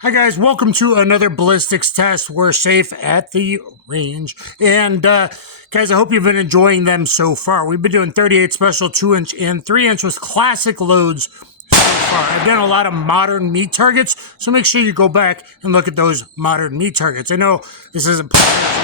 Hi guys, welcome to another ballistics test. We're safe at the range. And guys, I hope you've been enjoying them so far. We've been doing 38 special 2-inch and 3-inch with classic loads so far. I've done a lot of modern meat targets, so make sure you go back and look at those modern meat targets. I know this isn't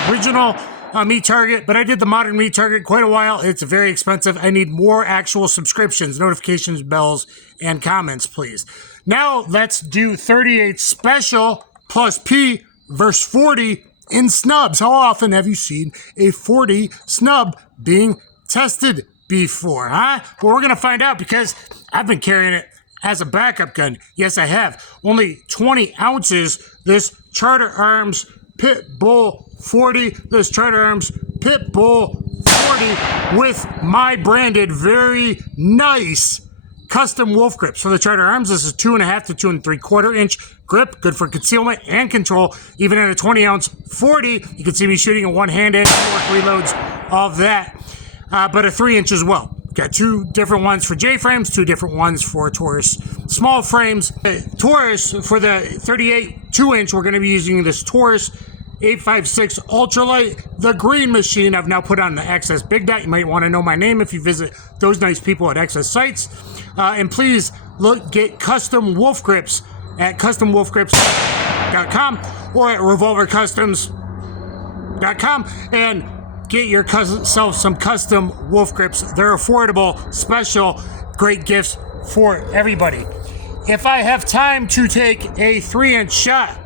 original meat target, but I did the modern meat target quite a while. It's very expensive. I need more actual subscriptions, notifications, bells, and comments, please. Now let's do 38 special plus P versus 40 in snubs. How often have you seen a 40 snub being tested before, huh? Well, we're going to find out because I've been carrying it as a backup gun. Yes, I have. Only 20 ounces. This Charter Arms Pitbull 40. This Charter Arms Pitbull 40 with my branded very nice custom wolf grips. For the Charter Arms, this is 2.5 to 2 3/4 inch grip, good for concealment and control. Even at a 20 ounce 40, you can see me shooting in one-handed, work reloads of that, but a 3-inch as well. Got 2 different ones for Jframes, 2 different ones for Taurus small frames. Taurus, for the 38 2-inch, we're going to be using this Taurus 856 Ultralight, the green machine I've now put on the XS Big Dot. You might want to know my name if you visit those nice people at XS Sites. And please get custom wolf grips at customwolfgrips.com or at revolvercustoms.com and get yourself some custom wolf grips. They're affordable, special, great gifts for everybody. If I have time to take a 3-inch shot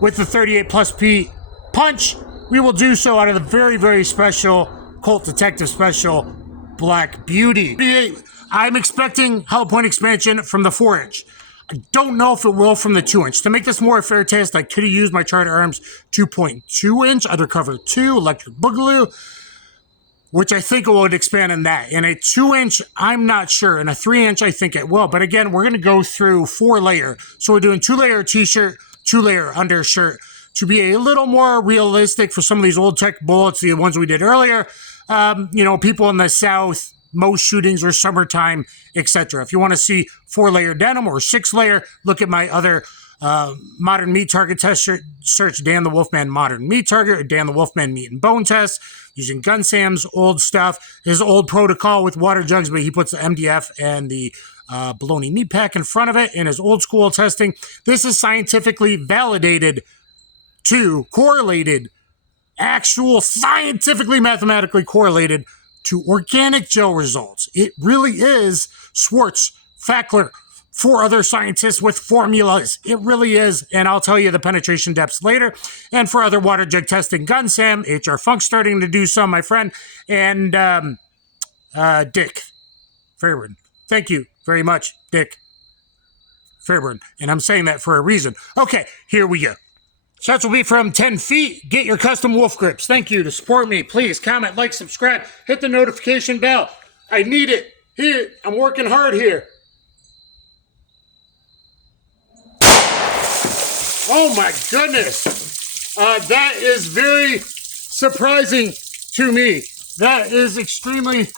with the 38 plus P punch, we will do so out of the very, very special COLT Detective Special Black Beauty. I'm expecting hollow point expansion from the 4-inch. I don't know if it will from the 2-inch. To make this more a fair test, I could have used my Charter Arms 2.2-inch Undercover 2 Electric Boogaloo, which I think it would expand in that. In a 2-inch, I'm not sure. In a 3-inch, I think it will. But again, we're going to go through 4-layer. So we're doing 2-layer t-shirt, 2-layer undershirt to be a little more realistic for some of these old tech bullets, the ones we did earlier. People in the South, most shootings are summertime, etc. If you want to see 4-layer denim or 6-layer, look at my other modern meat target test. Search Dan the Wolfman Modern Meat Target or Dan the Wolfman Meat and Bone Test using Gun Sam's old stuff, his old protocol with water jugs, but he puts the MDF and the bologna meat pack in front of it in his old school testing. This is scientifically validated to correlated, actual scientifically, mathematically correlated to organic gel results. It really is Schwartz, Fackler, 4 other scientists with formulas. It really is, and I'll tell you the penetration depths later. And for other water jug testing, Gun Sam, Hrfunk starting to do some, my friend, and Dick Fairburn. Thank you very much, Dick Fairburn. And I'm saying that for a reason. Okay, here we go. Shots will be from 10 feet. Get your custom wolf grips. Thank you to support me. Please comment, like, subscribe, hit the notification bell. I need it. Here, I'm working hard here. Oh my goodness. That is very surprising to me. That is extremely...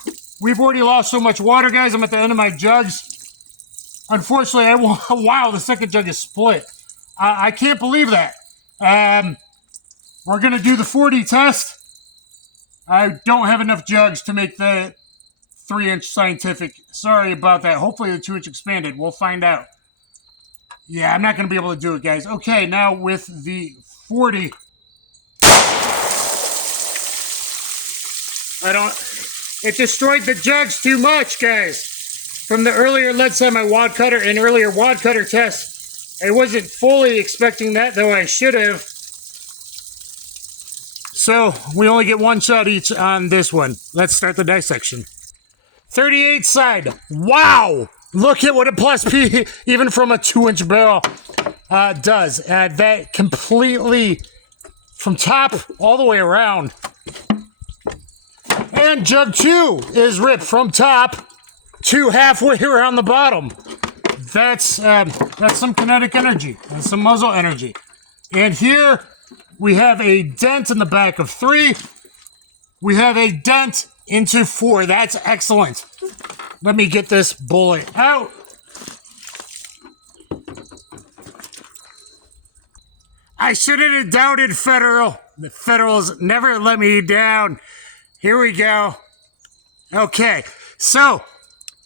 We've already lost so much water, guys. I'm at the end of my jugs. Unfortunately, wow, the second jug is split. I can't believe that. We're going to do the 40 test. I don't have enough jugs to make the 3-inch scientific. Sorry about that. Hopefully the 2-inch expanded. We'll find out. Yeah, I'm not going to be able to do it, guys. Okay, now with the 40. It destroyed the jugs too much, guys. From the earlier Let's Say My Wad Cutter and earlier Wad Cutter tests. I wasn't fully expecting that, though I should have. So, we only get 1 shot each on this one. Let's start the dissection. 38 side. Wow! Look at what a plus P, even from a 2-inch barrel, does. That completely, from top all the way around. And jug 2 is ripped from top to halfway around the bottom. That's some kinetic energy and some muzzle energy. And here we have a dent in the back of 3. We have a dent into 4. That's excellent. Let me get this bullet out. I shouldn't have doubted Federal. The Federals never let me down. Here we go. Okay, so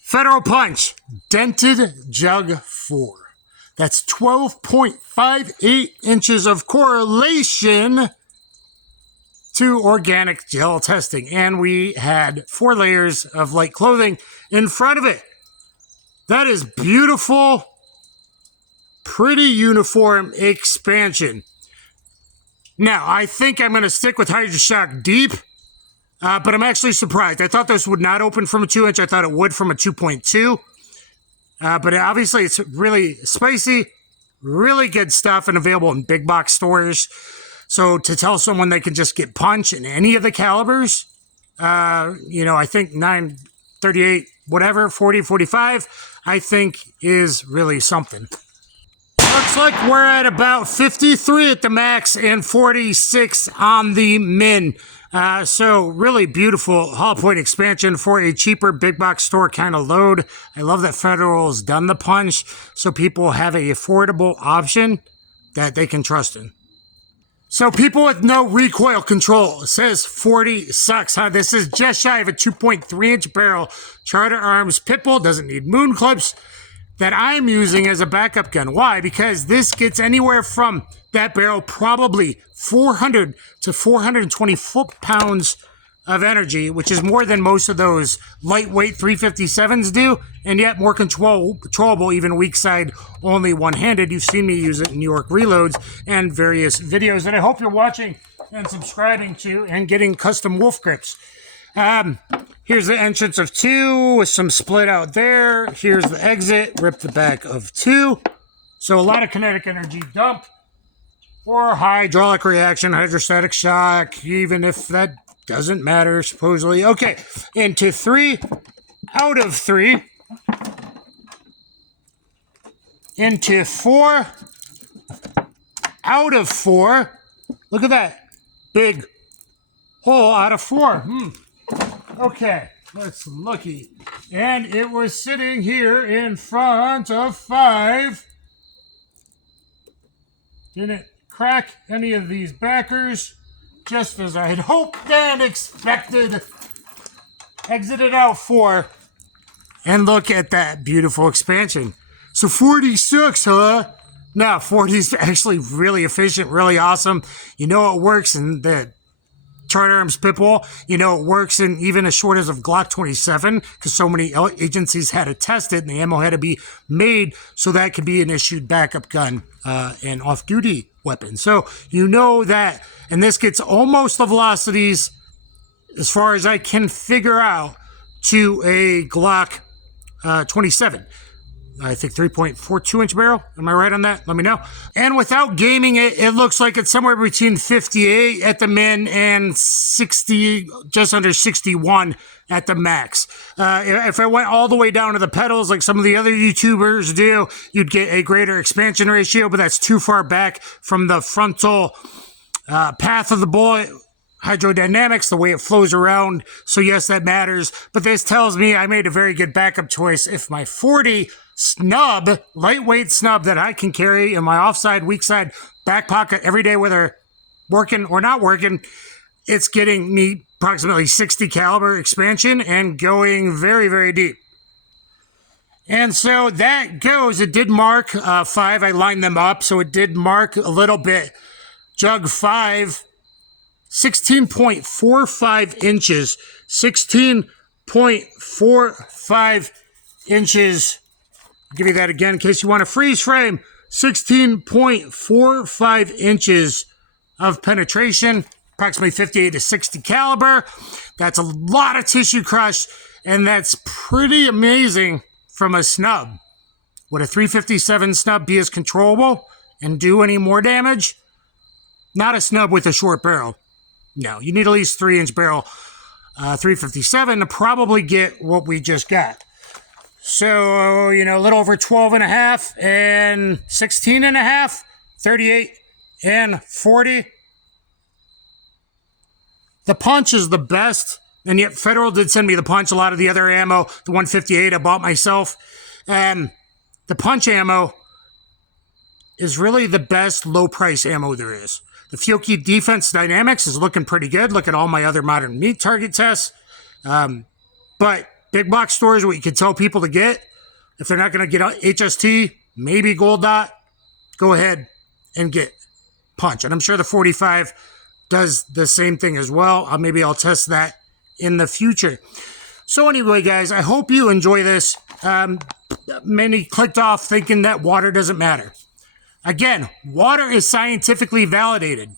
Federal Punch, dented jug 4. That's 12.58 inches of correlation to organic gel testing. And we had 4 layers of light clothing in front of it. That is beautiful, pretty uniform expansion. Now, I think I'm going to stick with HydroShock Deep, but I'm actually surprised. I thought this would not open from a 2-inch. I thought it would from a 2.2. But obviously, it's really spicy, really good stuff, and available in big box stores. So to tell someone they can just get Punch in any of the calibers, I think 9, 38, whatever, 40, 45, I think is really something. Looks like we're at about 53 at the max and 46 on the min. So really beautiful hollow point expansion for a cheaper big box store kind of load. I love that Federal's done the Punch so people have an affordable option that they can trust in. So people with no recoil control, it says 40 sucks, huh? This is just shy of a 2.3-inch barrel. Charter Arms Pitbull doesn't need moon clips that I'm using as a backup gun. Why? Because this gets anywhere from that barrel probably 400 to 420 foot-pounds of energy, which is more than most of those lightweight 357s do, and yet more controllable, even weak side, only one-handed. You've seen me use it in New York reloads and various videos that I hope you're watching and subscribing to and getting custom wolf grips. Here's the entrance of 2 with some split out there. Here's the exit, rip the back of 2. So a lot of kinetic energy dump or hydraulic reaction, hydrostatic shock, even if that doesn't matter, supposedly. Okay, into 3, out of 3, into 4, out of 4. Look at that. Big hole out of 4. Okay, that's lucky. And it was sitting here in front of 5. Didn't crack any of these backers, just as I had hoped and expected. Exited out 4. And look at that beautiful expansion. So 46, huh? No, 40 is actually really efficient, really awesome. You know it works in the Charter Arms Pitbull. You know it works in even as short as of Glock 27 because so many agencies had to test it and the ammo had to be made so that could be an issued backup gun and off-duty weapon. So you know that, and this gets almost the velocities as far as I can figure out to a Glock 27. I think 3.42-inch barrel. Am I right on that? Let me know. And without gaming it, it looks like it's somewhere between 58 at the min and 60, just under 61 at the max. If I went all the way down to the pedals like some of the other YouTubers do, you'd get a greater expansion ratio, but that's too far back from the frontal path of the bullet. Hydrodynamics, the way it flows around. So yes, that matters. But this tells me I made a very good backup choice. If my 40 snub, lightweight snub that I can carry in my offside, weak side, back pocket every day, whether working or not working, it's getting me approximately 60 caliber expansion and going very, very deep. And so that goes. It did mark 5. I lined them up, so it did mark a little bit. Jug 5. 16.45 inches, 16.45 inches. I'll give you that again in case you want a freeze frame. 16.45 inches of penetration, approximately 58 to 60 caliber. That's a lot of tissue crush, and that's pretty amazing from a snub. Would a 357 snub be as controllable and do any more damage? Not a snub with a short barrel. No, you need at least 3-inch barrel 357 to probably get what we just got. So, a little over 12 and a half and 16 and a half, 38 and 40. The Punch is the best, and yet Federal did send me the Punch. A lot of the other ammo, the 158 I bought myself. The Punch ammo is really the best low price ammo there is. The Fiocchi Defense Dynamics is looking pretty good. Look at all my other modern meat target tests. But big box stores, what you can tell people to get, if they're not going to get HST, maybe Gold Dot, go ahead and get Punch. And I'm sure the 45 does the same thing as well. Maybe I'll test that in the future. So anyway, guys, I hope you enjoy this. Many clicked off thinking that water doesn't matter. Again, water is scientifically validated.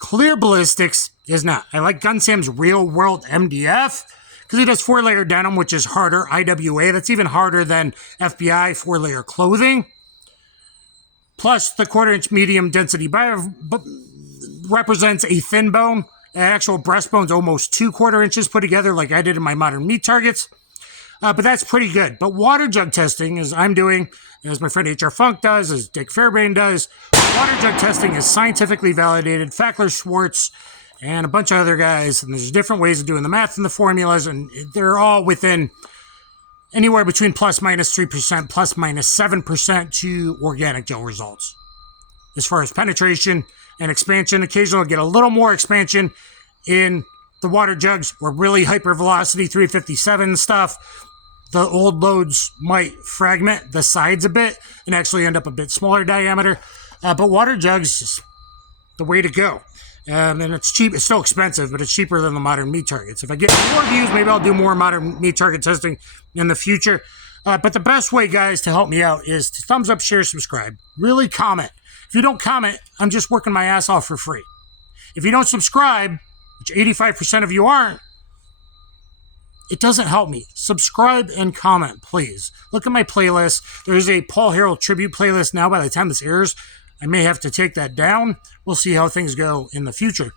Clear ballistics is not. I like Gun Sam's Real World MDF because he does 4-layer denim, which is harder. IWA, that's even harder than FBI 4-layer clothing. Plus, the 1/4-inch medium density represents a thin bone. An actual breastbone's almost 2 1/4 inches put together like I did in my modern meat targets. But that's pretty good. But water jug testing, as I'm doing, as my friend Hrfunk does, as Dick Fairbairn does, water jug testing is scientifically validated. Fackler, Schwartz, and a bunch of other guys. And there's different ways of doing the math and the formulas, and they're all within anywhere between plus minus 3%, plus minus 7% to organic gel results. As far as penetration and expansion, occasionally I'll get a little more expansion in the water jugs or really hypervelocity 357 stuff. The old loads might fragment the sides a bit and actually end up a bit smaller diameter. But water jugs is the way to go. And it's cheap. It's still expensive, but it's cheaper than the modern meat targets. If I get more views, maybe I'll do more modern meat target testing in the future. But the best way, guys, to help me out is to thumbs up, share, subscribe. Really comment. If you don't comment, I'm just working my ass off for free. If you don't subscribe, which 85% of you aren't, it doesn't help me. Subscribe and comment, please. Look at my playlist. There's a Paul Harrell tribute playlist now. By the time this airs, I may have to take that down. We'll see how things go in the future.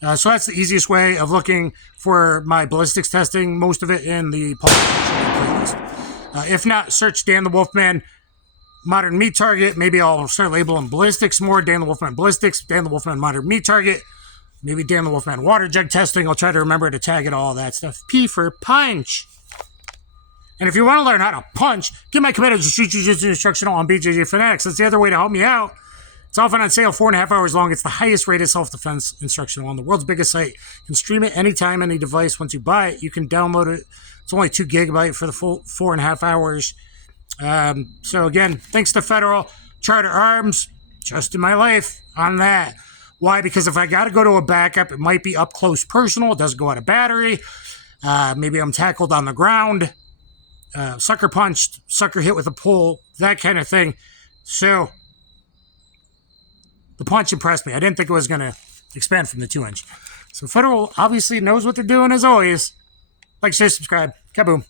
So that's the easiest way of looking for my ballistics testing. Most of it in the Paul Harrell tribute playlist. If not, search Dan the Wolfman Modern Meat Target. Maybe I'll start labeling ballistics more. Dan the Wolfman Ballistics, Dan the Wolfman Modern Meat Target. Maybe Dan the Wolfman water jug testing. I'll try to remember to tag it all that stuff. P for punch. And if you want to learn how to punch, get my committed to Street Jiu-Jitsu instructional on BJJ Fanatics. That's the other way to help me out. It's often on sale, 4.5 hours long. It's the highest rated self-defense instructional on the world's biggest site. You can stream it anytime, any device. Once you buy it, you can download it. It's only 2 GB for the full 4.5 hours. So again, thanks to Federal Charter Arms, just in my life on that. Why? Because if I got to go to a backup, it might be up close personal. It doesn't go out of battery. Maybe I'm tackled on the ground. Sucker punched, sucker hit with a pole, that kind of thing. So the punch impressed me. I didn't think it was going to expand from the 2-inch. So Federal obviously knows what they're doing as always. Like, share, subscribe. Kaboom.